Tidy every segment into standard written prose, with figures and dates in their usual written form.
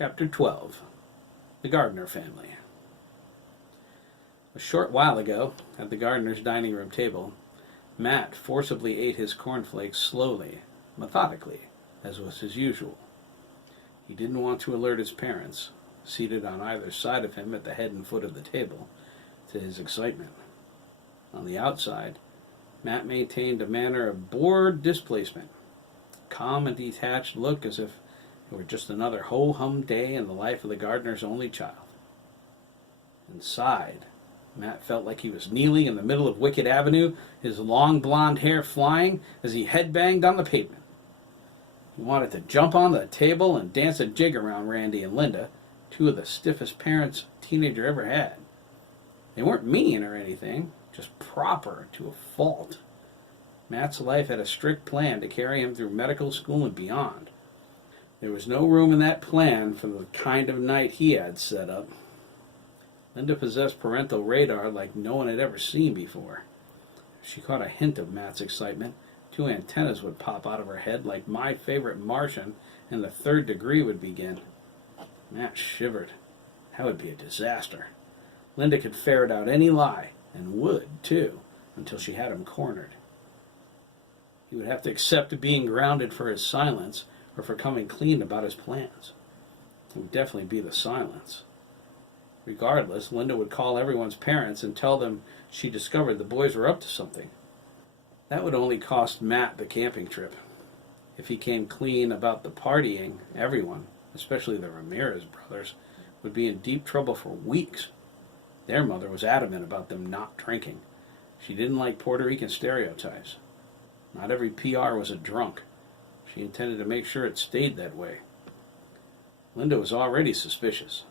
Chapter 12. The Gardner Family. A short while ago, at the Gardner's dining room table, Matt forcibly ate his cornflakes slowly, methodically, as was his usual. He didn't want to alert his parents, seated on either side of him at the head and foot of the table, to his excitement. On the outside, Matt maintained a manner of bored displacement, calm and detached look as if it were just another ho-hum day in the life of the Gardner's only child. Inside, Matt felt like he was kneeling in the middle of Wicked Avenue, his long blonde hair flying as he headbanged on the pavement. He wanted to jump on the table and dance a jig around Randy and Linda, two of the stiffest parents a teenager ever had. They weren't mean or anything, just proper to a fault. Matt's life had a strict plan to carry him through medical school and beyond. There was no room in that plan for the kind of night he had set up. Linda possessed parental radar like no one had ever seen before. If she caught a hint of Matt's excitement, two antennas would pop out of her head like My Favorite Martian, and the third degree would begin. Matt shivered. That would be a disaster. Linda could ferret out any lie, and would, too, until she had him cornered. He would have to accept being grounded for his silence, or for coming clean about his plans. It would definitely be the silence. Regardless, Linda would call everyone's parents and tell them she discovered the boys were up to something. That would only cost Matt the camping trip. If he came clean about the partying, everyone, especially the Ramirez brothers, would be in deep trouble for weeks. Their mother was adamant about them not drinking. She didn't like Puerto Rican stereotypes. Not every PR was a drunk. She intended to make sure it stayed that way. Linda was already suspicious.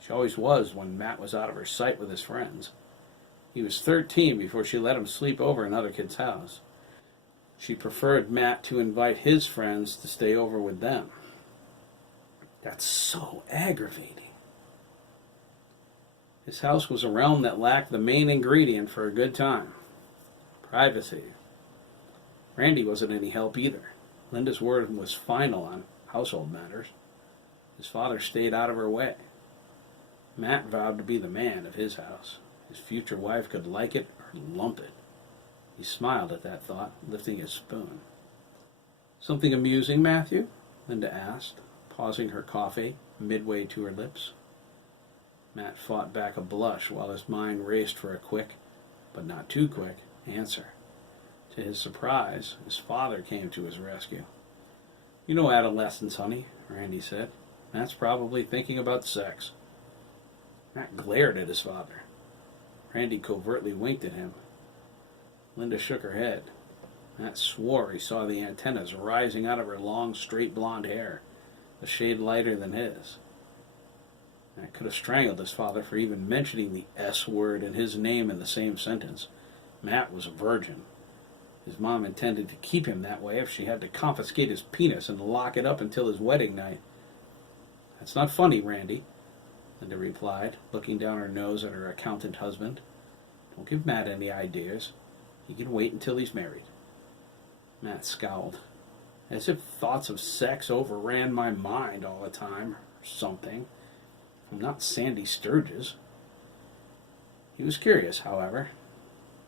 She always was when Matt was out of her sight with his friends. He was 13 before she let him sleep over in other kids' house. She preferred Matt to invite his friends to stay over with them. That's so aggravating. His house was a realm that lacked the main ingredient for a good time: privacy. Randy wasn't any help either. Linda's word was final on household matters. His father stayed out of her way. Matt vowed to be the man of his house. His future wife could like it or lump it. He smiled at that thought, lifting his spoon. "Something amusing, Matthew?" Linda asked, pausing her coffee midway to her lips. Matt fought back a blush while his mind raced for a quick, but not too quick, answer. To his surprise, his father came to his rescue. "You know adolescence, honey," Randy said. "Matt's probably thinking about sex." Matt glared at his father. Randy covertly winked at him. Linda shook her head. Matt swore he saw the antennas rising out of her long, straight blonde hair, a shade lighter than his. Matt could have strangled his father for even mentioning the S word and his name in the same sentence. Matt was a virgin. His mom intended to keep him that way if she had to confiscate his penis and lock it up until his wedding night. "That's not funny, Randy," Linda replied, looking down her nose at her accountant husband. "Don't give Matt any ideas. He can wait until he's married." Matt scowled, as if thoughts of sex overran my mind all the time, or something. I'm not Sandy Sturgis. He was curious, however.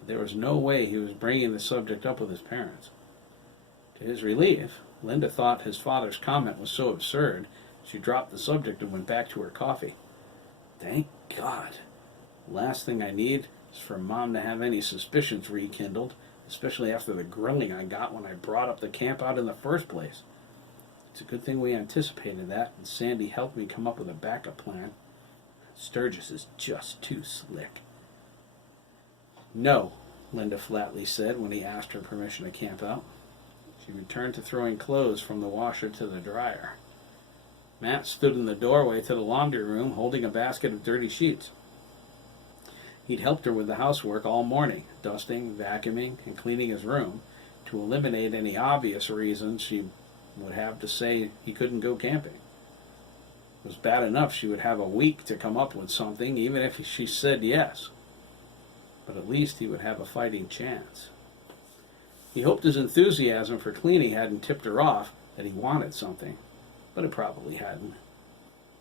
There was no way he was bringing the subject up with his parents. To his relief, Linda thought his father's comment was so absurd, she dropped the subject and went back to her coffee. Thank God. The last thing I need is for Mom to have any suspicions rekindled, especially after the grilling I got when I brought up the camp out in the first place. It's a good thing we anticipated that, and Sandy helped me come up with a backup plan. Sturgis is just too slick. "No," Linda flatly said when he asked her permission to camp out. She returned to throwing clothes from the washer to the dryer. Matt stood in the doorway to the laundry room holding a basket of dirty sheets. He'd helped her with the housework all morning, dusting, vacuuming, and cleaning his room, to eliminate any obvious reasons she would have to say he couldn't go camping. It was bad enough she would have a week to come up with something, even if she said yes. But at least he would have a fighting chance. He hoped his enthusiasm for cleaning hadn't tipped her off that he wanted something, but it probably hadn't.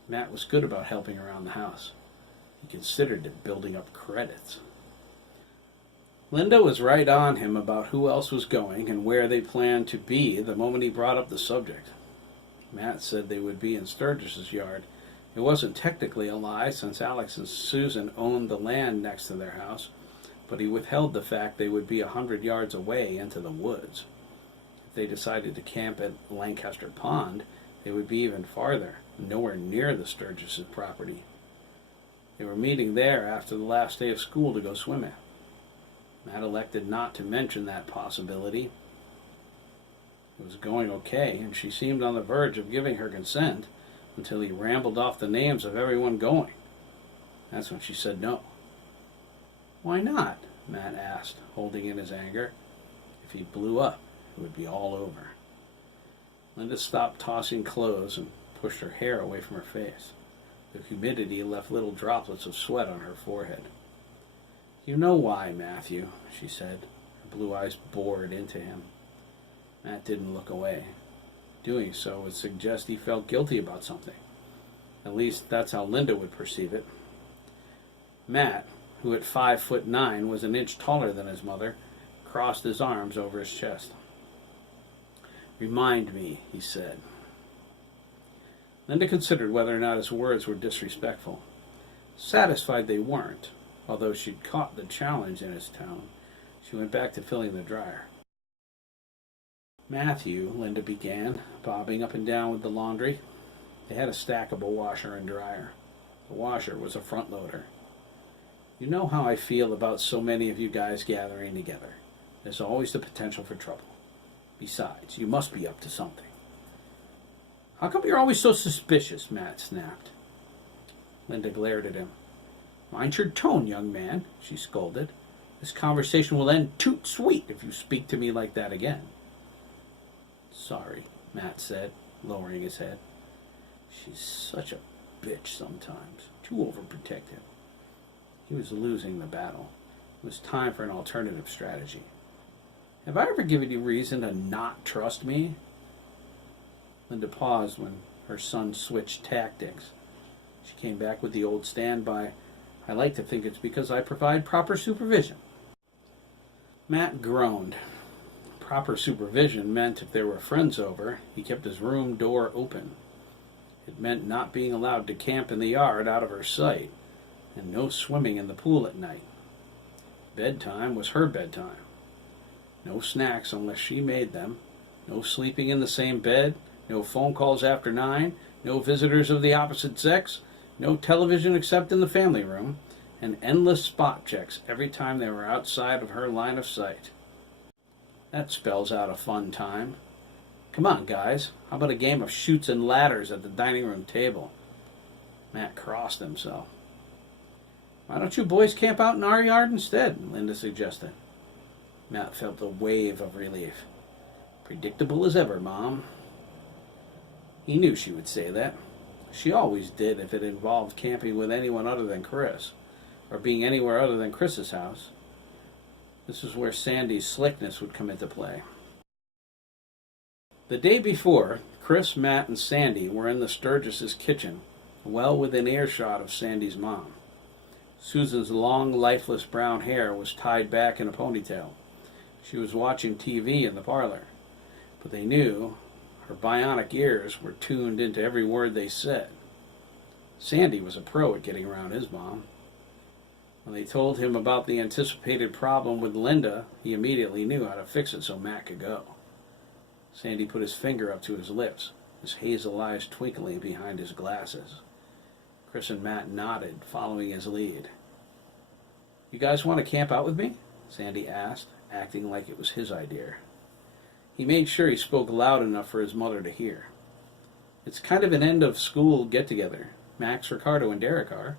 Matt was good about helping around the house. He considered it building up credits. Linda was right on him about who else was going and where they planned to be the moment he brought up the subject. Matt said they would be in Sturgis's yard. It wasn't technically a lie since Alex and Susan owned the land next to their house, but he withheld the fact they would be 100 yards away into the woods. If they decided to camp at Lancaster Pond, they would be even farther, nowhere near the Sturgis's property. They were meeting there after the last day of school to go swimming. Matt elected not to mention that possibility. It was going okay, and she seemed on the verge of giving her consent until he rambled off the names of everyone going. That's when she said no. Why not? Matt asked, holding in his anger. If he blew up, it would be all over. Linda stopped tossing clothes and pushed her hair away from her face. The humidity left little droplets of sweat on her forehead. You know why, Matthew, she said, her blue eyes bored into him. Matt didn't look away. Doing so would suggest he felt guilty about something. At least that's how Linda would perceive it. Matt, who at 5'9" was an inch taller than his mother, crossed his arms over his chest. Remind me, he said. Linda considered whether or not his words were disrespectful. Satisfied they weren't, although she'd caught the challenge in his tone, she went back to filling the dryer. Matthew, Linda began, bobbing up and down with the laundry. They had a stackable washer and dryer. The washer was a front loader. You know how I feel about so many of you guys gathering together. There's always the potential for trouble. Besides, you must be up to something. How come you're always so suspicious? Matt snapped. Linda glared at him. Mind your tone, young man, she scolded. This conversation will end toot sweet if you speak to me like that again. Sorry, Matt said, lowering his head. She's such a bitch sometimes, too overprotective. He was losing the battle. It was time for an alternative strategy. Have I ever given you reason to not trust me? Linda paused when her son switched tactics. She came back with the old standby. I like to think it's because I provide proper supervision. Matt groaned. Proper supervision meant if there were friends over, he kept his room door open. It meant not being allowed to camp in the yard out of her sight, and no swimming in the pool at night. Bedtime was her bedtime. No snacks unless she made them, no sleeping in the same bed, no phone calls after 9, no visitors of the opposite sex, no television except in the family room, and endless spot checks every time they were outside of her line of sight. That spells out a fun time. Come on, guys. How about a game of chutes and ladders at the dining room table? Matt crossed himself. Why don't you boys camp out in our yard instead? Linda suggested. Matt felt a wave of relief. Predictable as ever, Mom. He knew she would say that. She always did if it involved camping with anyone other than Chris, or being anywhere other than Chris's house. This was where Sandy's slickness would come into play. The day before, Chris, Matt, and Sandy were in the Sturgis's kitchen, well within earshot of Sandy's mom. Susan's long, lifeless brown hair was tied back in a ponytail. She was watching TV in the parlor, but they knew her bionic ears were tuned into every word they said. Sandy was a pro at getting around his mom. When they told him about the anticipated problem with Linda, he immediately knew how to fix it so Matt could go. Sandy put his finger up to his lips, his hazel eyes twinkling behind his glasses. Chris and Matt nodded, following his lead. You guys want to camp out with me? Sandy asked, acting like it was his idea. He made sure he spoke loud enough for his mother to hear. It's kind of an end-of-school get-together. Max, Ricardo, and Derek are.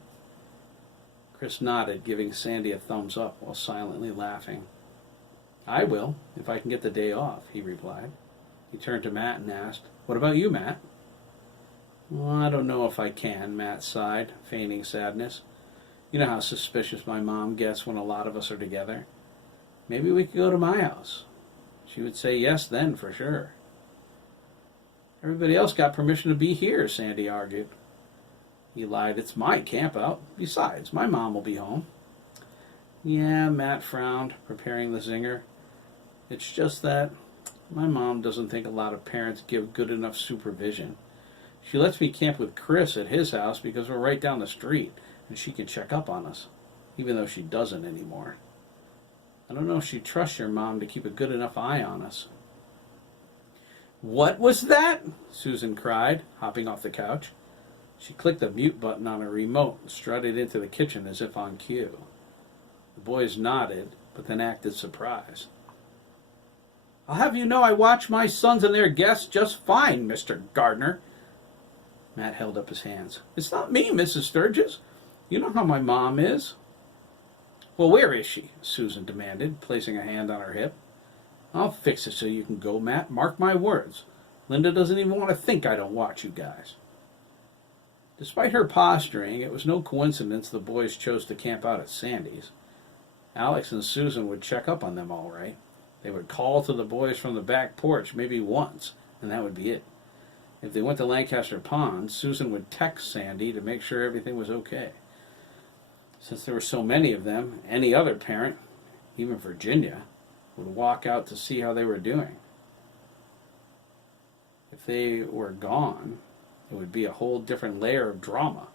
Chris nodded, giving Sandy a thumbs up while silently laughing. I will, if I can get the day off, he replied. He turned to Matt and asked, What about you, Matt? Well, I don't know if I can, Matt sighed, feigning sadness. You know how suspicious my mom gets when a lot of us are together. Maybe we could go to my house. She would say yes then, for sure. Everybody else got permission to be here, Sandy argued. He lied. It's my camp out. Besides, my mom will be home. Yeah, Matt frowned, preparing the zinger. It's just that my mom doesn't think a lot of parents give good enough supervision. She lets me camp with Chris at his house because we're right down the street, and she can check up on us, even though she doesn't anymore. I don't know if she trusts your mom to keep a good enough eye on us. What was that? Susan cried, hopping off the couch. She clicked the mute button on her remote and strutted into the kitchen as if on cue. The boys nodded, but then acted surprised. I'll have you know I watch my sons and their guests just fine, Mr. Gardner. Matt held up his hands. It's not me, Mrs. Sturgis. You know how my mom is. Well, where is she? Susan demanded, placing a hand on her hip. I'll fix it so you can go, Matt. Mark my words. Linda doesn't even want to think I don't watch you guys. Despite her posturing, it was no coincidence the boys chose to camp out at Sandy's. Alex and Susan would check up on them all right. They would call to the boys from the back porch maybe once, and that would be it. If they went to Lancaster Pond, Susan would text Sandy to make sure everything was okay. Since there were so many of them, any other parent, even Virginia, would walk out to see how they were doing. If they were gone, it would be a whole different layer of drama.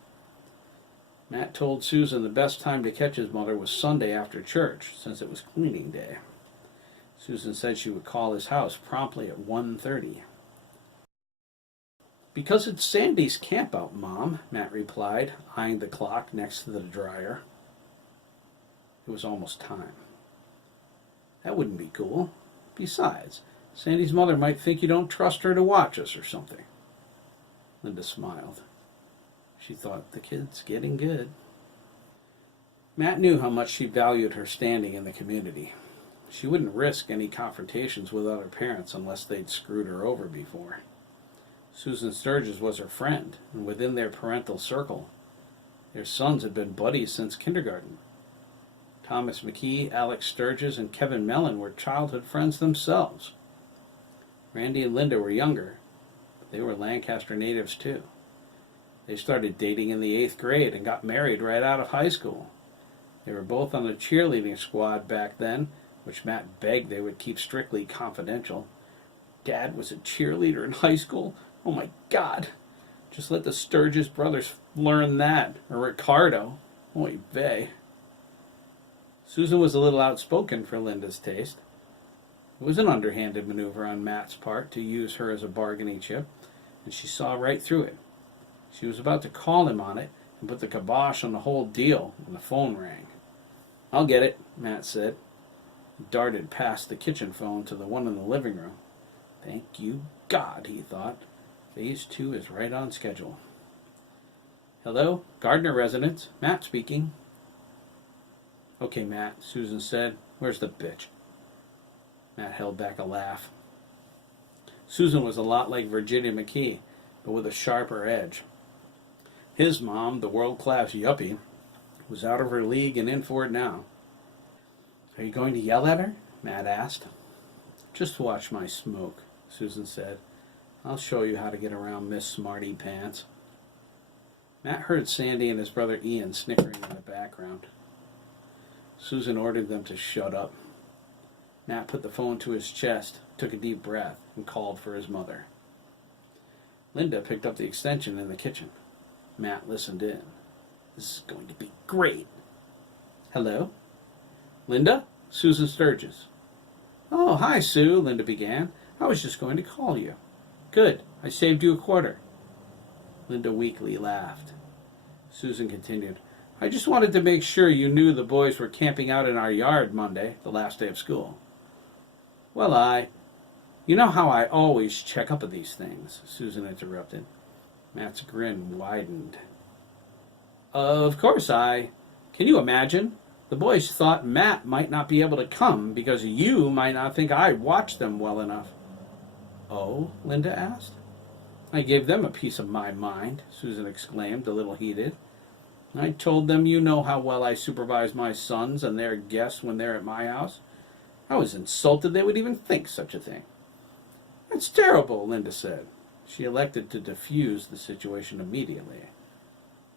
Matt told Susan the best time to catch his mother was Sunday after church, since it was cleaning day. Susan said she would call his house promptly at 1:30. Because it's Sandy's campout, Mom, Matt replied, eyeing the clock next to the dryer. It was almost time. That wouldn't be cool. Besides, Sandy's mother might think you don't trust her to watch us or something. Linda smiled. She thought, the kid's getting good. Matt knew how much she valued her standing in the community. She wouldn't risk any confrontations with other parents unless they'd screwed her over before. Susan Sturgis was her friend, and within their parental circle, their sons had been buddies since kindergarten. Thomas McKee, Alex Sturgis, and Kevin Mellon were childhood friends themselves. Randy and Linda were younger, but they were Lancaster natives too. They started dating in the 8th grade and got married right out of high school. They were both on the cheerleading squad back then, which Matt begged they would keep strictly confidential. Dad was a cheerleader in high school? Oh my God! Just let the Sturgis brothers learn that, or Ricardo. Oy vey. Susan was a little outspoken for Linda's taste. It was an underhanded maneuver on Matt's part to use her as a bargaining chip, and she saw right through it. She was about to call him on it and put the kibosh on the whole deal when the phone rang. I'll get it, Matt said. He darted past the kitchen phone to the one in the living room. Thank you, God, he thought. Phase 2 is right on schedule. Hello, Gardner residence. Matt speaking. Okay, Matt, Susan said. Where's the bitch? Matt held back a laugh. Susan was a lot like Virginia McKee, but with a sharper edge. His mom, the world-class yuppie, was out of her league and in for it now. Are you going to yell at her? Matt asked. Just watch my smoke, Susan said. I'll show you how to get around Miss Smarty Pants. Matt heard Sandy and his brother Ian snickering in the background. Susan ordered them to shut up. Matt put the phone to his chest, took a deep breath, and called for his mother. Linda picked up the extension in the kitchen. Matt listened in. This is going to be great. Hello? Linda? Susan Sturgis. Oh, hi, Sue, Linda began. I was just going to call you. Good. I saved you a quarter. Linda weakly laughed. Susan continued. I just wanted to make sure you knew the boys were camping out in our yard Monday, the last day of school. Well, you know how I always check up on these things, Susan interrupted. Matt's grin widened. Of course, Can you imagine? The boys thought Matt might not be able to come because you might not think I watched them well enough. Oh? Linda asked. I gave them a piece of my mind, Susan exclaimed, a little heated. I told them you know how well I supervise my sons and their guests when they're at my house. I was insulted they would even think such a thing. It's terrible, Linda said. She elected to diffuse the situation immediately.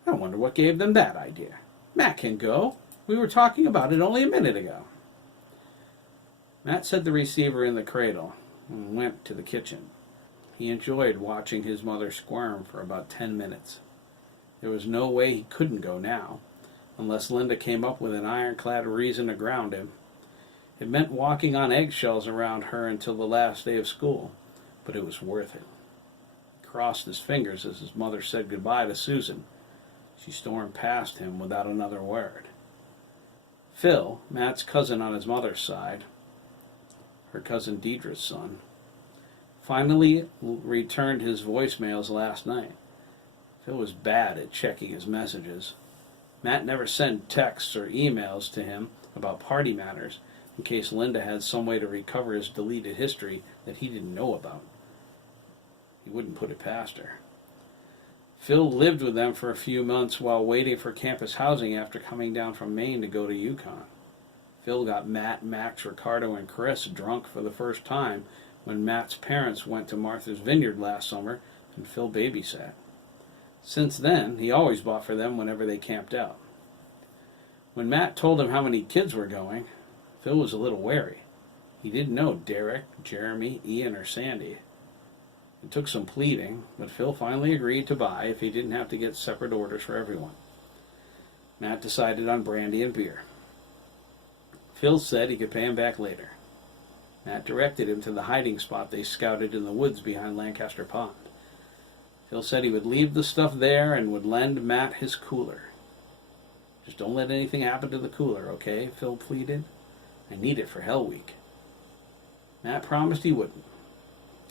I wonder what gave them that idea. Matt can go. We were talking about it only a minute ago. Matt set the receiver in the cradle and went to the kitchen. He enjoyed watching his mother squirm for about 10 minutes. There was no way he couldn't go now, unless Linda came up with an ironclad reason to ground him. It meant walking on eggshells around her until the last day of school, but it was worth it. He crossed his fingers as his mother said goodbye to Susan. She stormed past him without another word. Phil, Matt's cousin on his mother's side, her cousin Deidre's son, finally returned his voicemails last night. Phil was bad at checking his messages. Matt never sent texts or emails to him about party matters in case Linda had some way to recover his deleted history that he didn't know about. He wouldn't put it past her. Phil lived with them for a few months while waiting for campus housing after coming down from Maine to go to Yukon. Phil got Matt, Max, Ricardo, and Chris drunk for the first time when Matt's parents went to Martha's Vineyard last summer and Phil babysat. Since then, he always bought for them whenever they camped out. When Matt told him how many kids were going, Phil was a little wary. He didn't know Derek, Jeremy, Ian, or Sandy. It took some pleading, but Phil finally agreed to buy if he didn't have to get separate orders for everyone. Matt decided on brandy and beer. Phil said he could pay him back later. Matt directed him to the hiding spot they scouted in the woods behind Lancaster Pond. Phil said he would leave the stuff there and would lend Matt his cooler. Just don't let anything happen to the cooler, okay? Phil pleaded. I need it for Hell Week. Matt promised he wouldn't.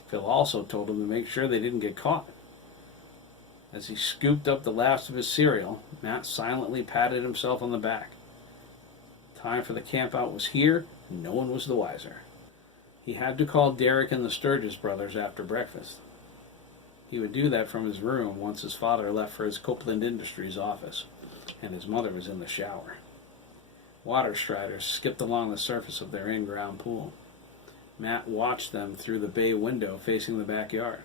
Phil also told him to make sure they didn't get caught. As he scooped up the last of his cereal, Matt silently patted himself on the back. Time for the campout was here, and no one was the wiser. He had to call Derek and the Sturgis brothers after breakfast. He would do that from his room once his father left for his Copeland Industries office, and his mother was in the shower. Water striders skipped along the surface of their in-ground pool. Matt watched them through the bay window facing the backyard.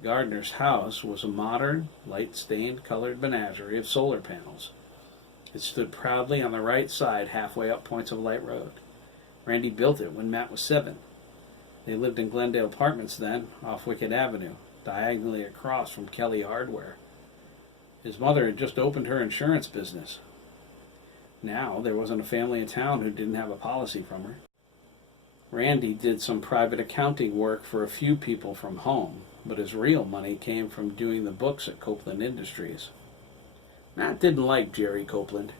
The gardener's house was a modern, light-stained, colored menagerie of solar panels. It stood proudly on the right side, halfway up Points of Light Road. Randy built it when Matt was 7. They lived in Glendale Apartments then, off Wicked Avenue, diagonally across from Kelly Hardware. His mother had just opened her insurance business. Now, there wasn't a family in town who didn't have a policy from her. Randy did some private accounting work for a few people from home, but his real money came from doing the books at Copeland Industries. Matt didn't like Jerry Copeland.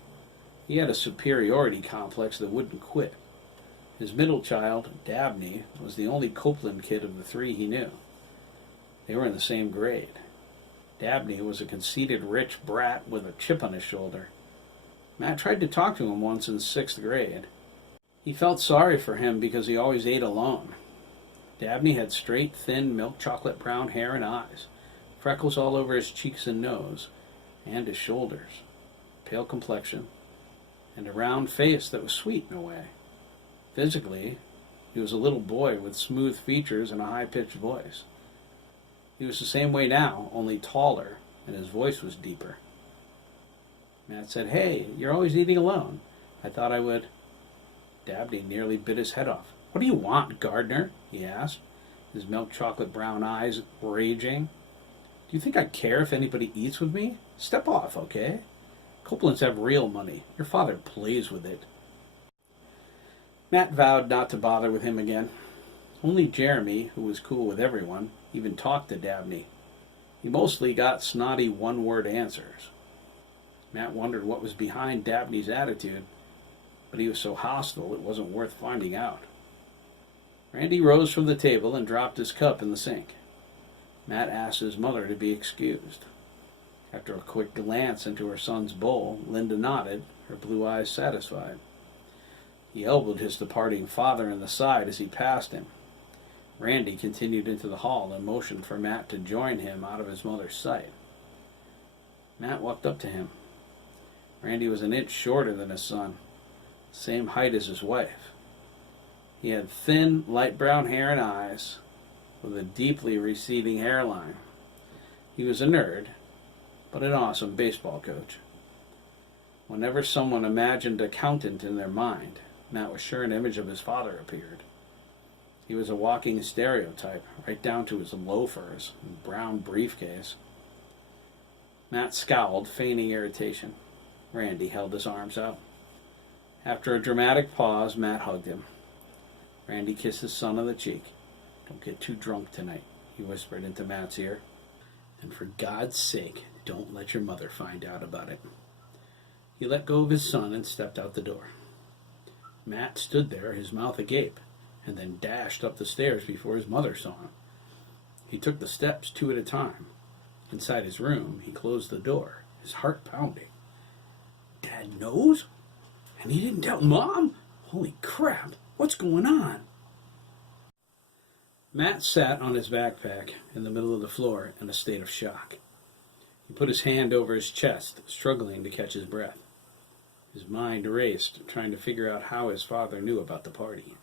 He had a superiority complex that wouldn't quit. His middle child, Dabney, was the only Copeland kid of the 3 he knew. They were in the same grade. Dabney was a conceited rich brat with a chip on his shoulder. Matt tried to talk to him once in 6th grade. He felt sorry for him because he always ate alone. Dabney had straight, thin, milk chocolate brown hair and eyes, freckles all over his cheeks and nose, and his shoulders, pale complexion, and a round face that was sweet in a way. Physically, he was a little boy with smooth features and a high-pitched voice. He was the same way now, only taller, and his voice was deeper. Matt said, "Hey, you're always eating alone. I thought I would..." Dabney nearly bit his head off. "What do you want, Gardner?" he asked, his milk chocolate brown eyes raging. "Do you think I care if anybody eats with me? Step off, okay? Copelands have real money. Your father plays with it." Matt vowed not to bother with him again. Only Jeremy, who was cool with everyone, even talked to Dabney. He mostly got snotty one-word answers. Matt wondered what was behind Dabney's attitude, but he was so hostile it wasn't worth finding out. Randy rose from the table and dropped his cup in the sink. Matt asked his mother to be excused. After a quick glance into her son's bowl, Linda nodded, her blue eyes satisfied. He elbowed his departing father in the side as he passed him. Randy continued into the hall and motioned for Matt to join him out of his mother's sight. Matt walked up to him. Randy was an inch shorter than his son, same height as his wife. He had thin, light brown hair and eyes, with a deeply receding hairline. He was a nerd, but an awesome baseball coach. Whenever someone imagined accountant in their mind, Matt was sure an image of his father appeared. He was a walking stereotype, right down to his loafers and brown briefcase. Matt scowled, feigning irritation. Randy held his arms out. After a dramatic pause, Matt hugged him. Randy kissed his son on the cheek. "Don't get too drunk tonight," he whispered into Matt's ear. "And for God's sake, don't let your mother find out about it." He let go of his son and stepped out the door. Matt stood there, his mouth agape, and then dashed up the stairs before his mother saw him. He took the steps 2 at a time. Inside his room, he closed the door, his heart pounding. Dad knows? And he didn't tell Mom? Holy crap, what's going on? Matt sat on his backpack in the middle of the floor in a state of shock. He put his hand over his chest, struggling to catch his breath. His mind raced, trying to figure out how his father knew about the party.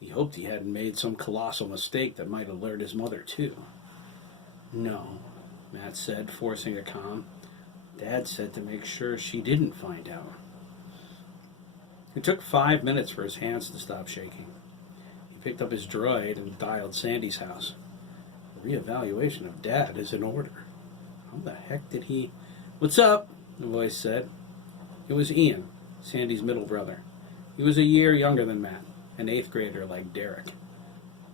He hoped he hadn't made some colossal mistake that might alert his mother, too. "No," Matt said, forcing a calm. "Dad said to make sure she didn't find out." It took 5 minutes for his hands to stop shaking. He picked up his droid and dialed Sandy's house. A reevaluation of Dad is in order. How the heck did he... "What's up?" the voice said. It was Ian, Sandy's middle brother. He was a year younger than Matt, an 8th grader like Derek.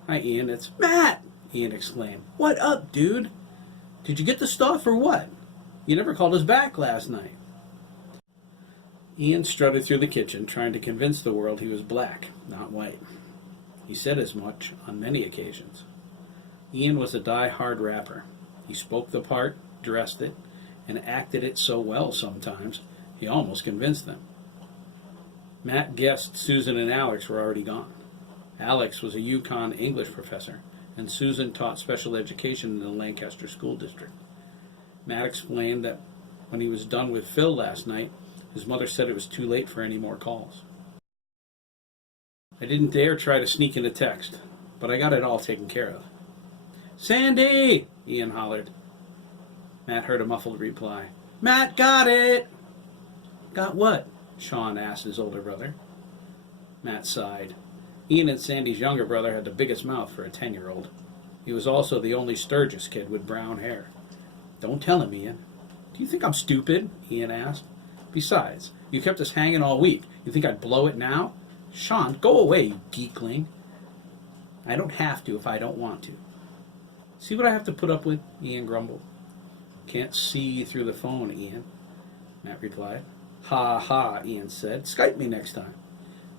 "Hi, Ian, it's Matt!" Ian exclaimed. "What up, dude? Did you get the stuff or what? You never called us back last night." Ian strutted through the kitchen, trying to convince the world he was black, not white. He said as much on many occasions. Ian was a die-hard rapper. He spoke the part, dressed it, and acted it so well sometimes, he almost convinced them. Matt guessed Susan and Alex were already gone. Alex was a Yukon English professor, and Susan taught special education in the Lancaster School District. Matt explained that when he was done with Phil last night, his mother said it was too late for any more calls. "I didn't dare try to sneak in a text, but I got it all taken care of." "Sandy!" Ian hollered. Matt heard a muffled reply. "Matt got it!" "Got what?" Sean asked his older brother. Matt sighed. Ian and Sandy's younger brother had the biggest mouth for a 10-year-old. He was also the only Sturgis kid with brown hair. "Don't tell him, Ian." "Do you think I'm stupid?" Ian asked. "Besides, you kept us hanging all week. You think I'd blow it now? Sean, go away, you geekling." "I don't have to if I don't want to." "See what I have to put up with?" Ian grumbled. "Can't see through the phone, Ian," Matt replied. "Ha ha," Ian said. "Skype me next time."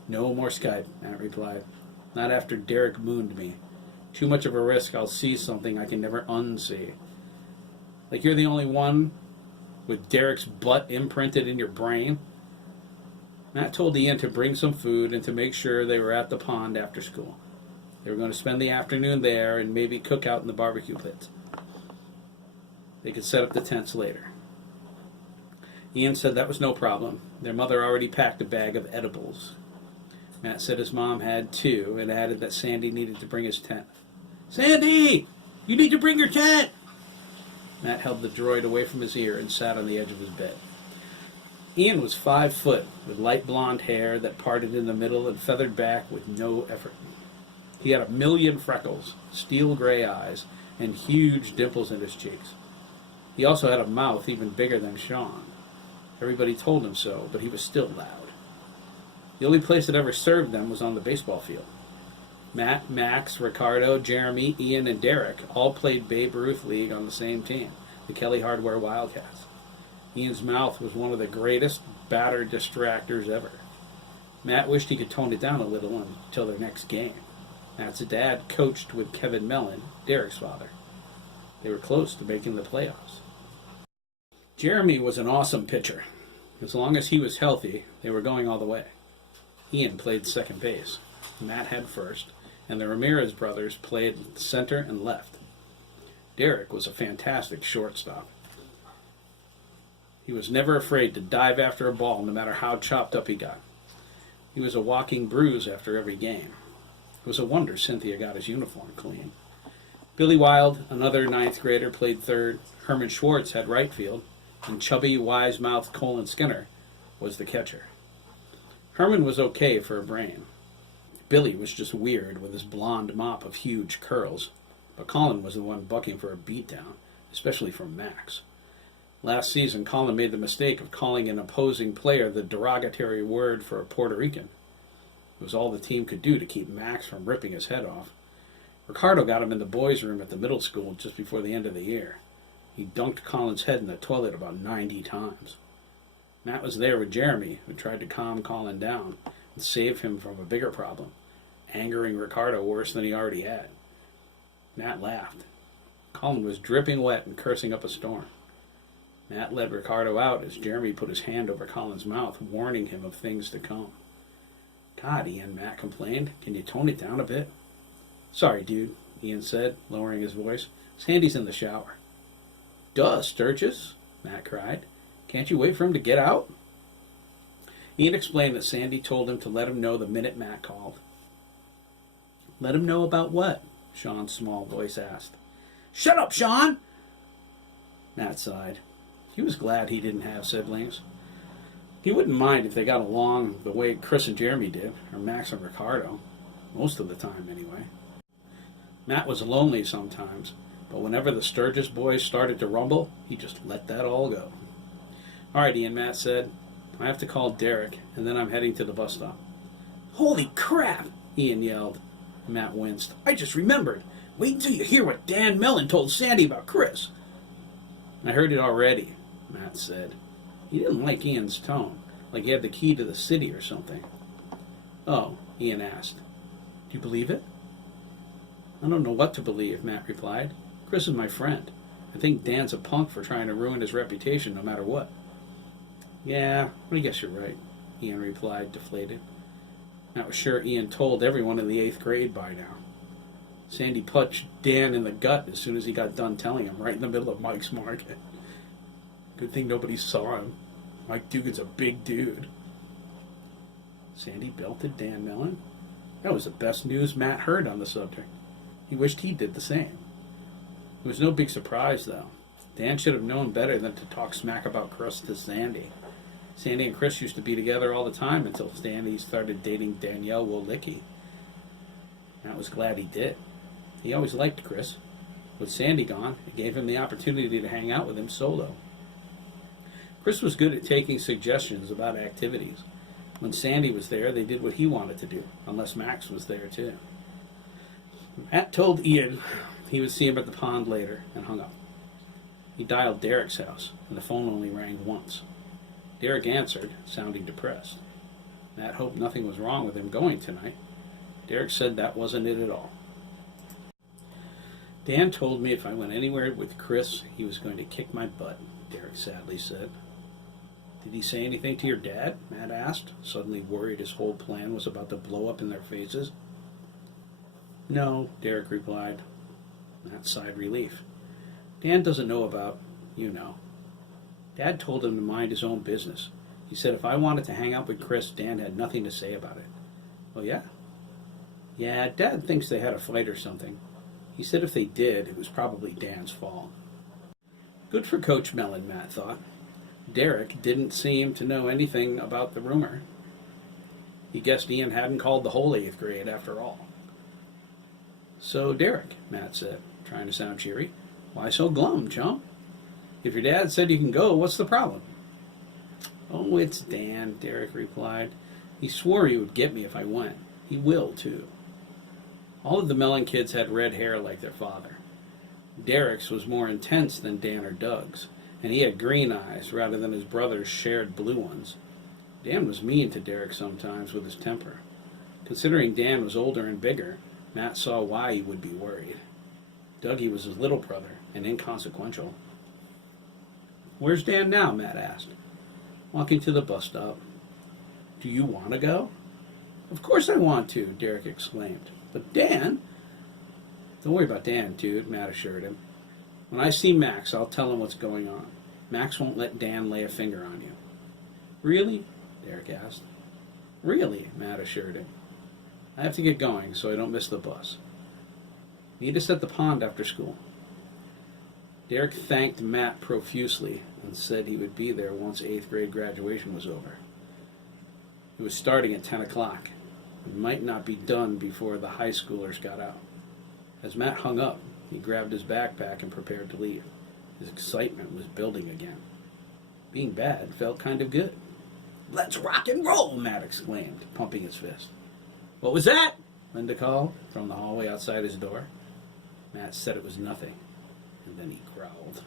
"No more Skype," Matt replied. "Not after Derek mooned me. Too much of a risk I'll see something I can never unsee. Like you're the only one with Derek's butt imprinted in your brain." Matt told Ian to bring some food and to make sure they were at the pond after school. They were going to spend the afternoon there and maybe cook out in the barbecue pits. They could set up the tents later. Ian said that was no problem. Their mother already packed a bag of edibles. Matt said his mom had too, and added that Sandy needed to bring his tent. "Sandy! You need to bring your tent!" Matt held the droid away from his ear and sat on the edge of his bed. Ian was 5 foot, with light blonde hair that parted in the middle and feathered back with no effort. He had 1,000,000 freckles, steel gray eyes, and huge dimples in his cheeks. He also had a mouth even bigger than Sean. Everybody told him so, but he was still loud. The only place that ever served them was on the baseball field. Matt, Max, Ricardo, Jeremy, Ian, and Derek all played Babe Ruth League on the same team, the Kelly Hardware Wildcats. Ian's mouth was one of the greatest batter distractors ever. Matt wished he could tone it down a little until their next game. Matt's dad coached with Kevin Mellon, Derek's father. They were close to making the playoffs. Jeremy was an awesome pitcher. As long as he was healthy, they were going all the way. Ian played second base. Matt had first, and the Ramirez brothers played center and left. Derek was a fantastic shortstop. He was never afraid to dive after a ball, no matter how chopped up he got. He was a walking bruise after every game. It was a wonder Cynthia got his uniform clean. Billy Wild, another ninth grader, played third. Herman Schwartz had right field, and chubby, wise-mouthed Colin Skinner was the catcher. Herman was okay for a brain. Billy was just weird with his blonde mop of huge curls, but Colin was the one bucking for a beatdown, especially from Max. Last season, Colin made the mistake of calling an opposing player the derogatory word for a Puerto Rican. It was all the team could do to keep Max from ripping his head off. Ricardo got him in the boys' room at the middle school just before the end of the year. He dunked Colin's head in the toilet about 90 times. Matt was there with Jeremy, who tried to calm Colin down and save him from a bigger problem, angering Ricardo worse than he already had. Matt laughed. Colin was dripping wet and cursing up a storm. Matt led Ricardo out as Jeremy put his hand over Colin's mouth, warning him of things to come. God, Ian, Matt complained. Can you tone it down a bit? Sorry, dude, Ian said, lowering his voice. Sandy's in the shower. Duh, Sturgis, Matt cried. Can't you wait for him to get out? Ian explained that Sandy told him to let him know the minute Matt called. Let him know about what? Sean's small voice asked. Shut up, Sean! Matt sighed. He was glad he didn't have siblings. He wouldn't mind if they got along the way Chris and Jeremy did, or Max and Ricardo. Most of the time, anyway. Matt was lonely sometimes, but whenever the Sturgis boys started to rumble, he just let that all go. All right, Ian, Matt said. I have to call Derek, and then I'm heading to the bus stop. Holy crap, Ian yelled. Matt winced. I just remembered. Wait until you hear what Dan Mellon told Sandy about Chris. I heard it already, Matt said. He didn't like Ian's tone, like he had the key to the city or something. Oh, Ian asked. Do you believe it? I don't know what to believe, Matt replied. Chris is my friend. I think Dan's a punk for trying to ruin his reputation no matter what. Yeah, I guess you're right, Ian replied, deflated. Matt was sure Ian told everyone in the 8th grade by now. Sandy punched Dan in the gut as soon as he got done telling him, right in the middle of Mike's market. Good thing nobody saw him. Mike Dougan's a big dude. Sandy belted Dan Mellon? That was the best news Matt heard on the subject. He wished he did the same. It was no big surprise, though. Dan should have known better than to talk smack about Chris to Sandy. Sandy and Chris used to be together all the time until Sandy started dating Danielle Wolicki. Matt was glad he did. He always liked Chris. With Sandy gone, it gave him the opportunity to hang out with him solo. Chris was good at taking suggestions about activities. When Sandy was there, they did what he wanted to do, unless Max was there too. Matt told Ian he would see him at the pond later and hung up. He dialed Derek's house, and the phone only rang once. Derek answered, sounding depressed. Matt hoped nothing was wrong with him going tonight. Derek said that wasn't it at all. Dan told me if I went anywhere with Chris, he was going to kick my butt, Derek sadly said. Did he say anything to your dad? Matt asked, suddenly worried his whole plan was about to blow up in their faces. No, Derek replied. Matt sighed relief. Dan doesn't know about, you know. Dad told him to mind his own business. He said if I wanted to hang out with Chris, Dan had nothing to say about it. Oh, yeah? Yeah, Dad thinks they had a fight or something. He said if they did, it was probably Dan's fault. Good for Coach Mellon, Matt thought. Derek didn't seem to know anything about the rumor. He guessed Ian hadn't called the whole 8th grade after all. So, Derek, Matt said, trying to sound cheery, why so glum, chump? If your dad said you can go, what's the problem? Oh, it's Dan, Derek replied. He swore he would get me if I went. He will, too. All of the Mellon kids had red hair like their father. Derek's was more intense than Dan or Doug's, and he had green eyes rather than his brother's shared blue ones. Dan was mean to Derek sometimes with his temper. Considering Dan was older and bigger, Matt saw why he would be worried. Dougie was his little brother and inconsequential. Where's Dan now? Matt asked. Walking to the bus stop. Do you want to go? Of course I want to, Derek exclaimed. But Dan... Don't worry about Dan, dude, Matt assured him. When I see Max, I'll tell him what's going on. Max won't let Dan lay a finger on you. Really? Derek asked. Really, Matt assured him. I have to get going so I don't miss the bus. Meet us at the pond after school. Derek thanked Matt profusely and said he would be there once 8th grade graduation was over. It was starting at 10 o'clock and might not be done before the high schoolers got out. As Matt hung up, he grabbed his backpack and prepared to leave. His excitement was building again. Being bad felt kind of good. "Let's rock and roll," Matt exclaimed, pumping his fist. "What was that?" Linda called from the hallway outside his door. Matt said it was nothing, and then he growled.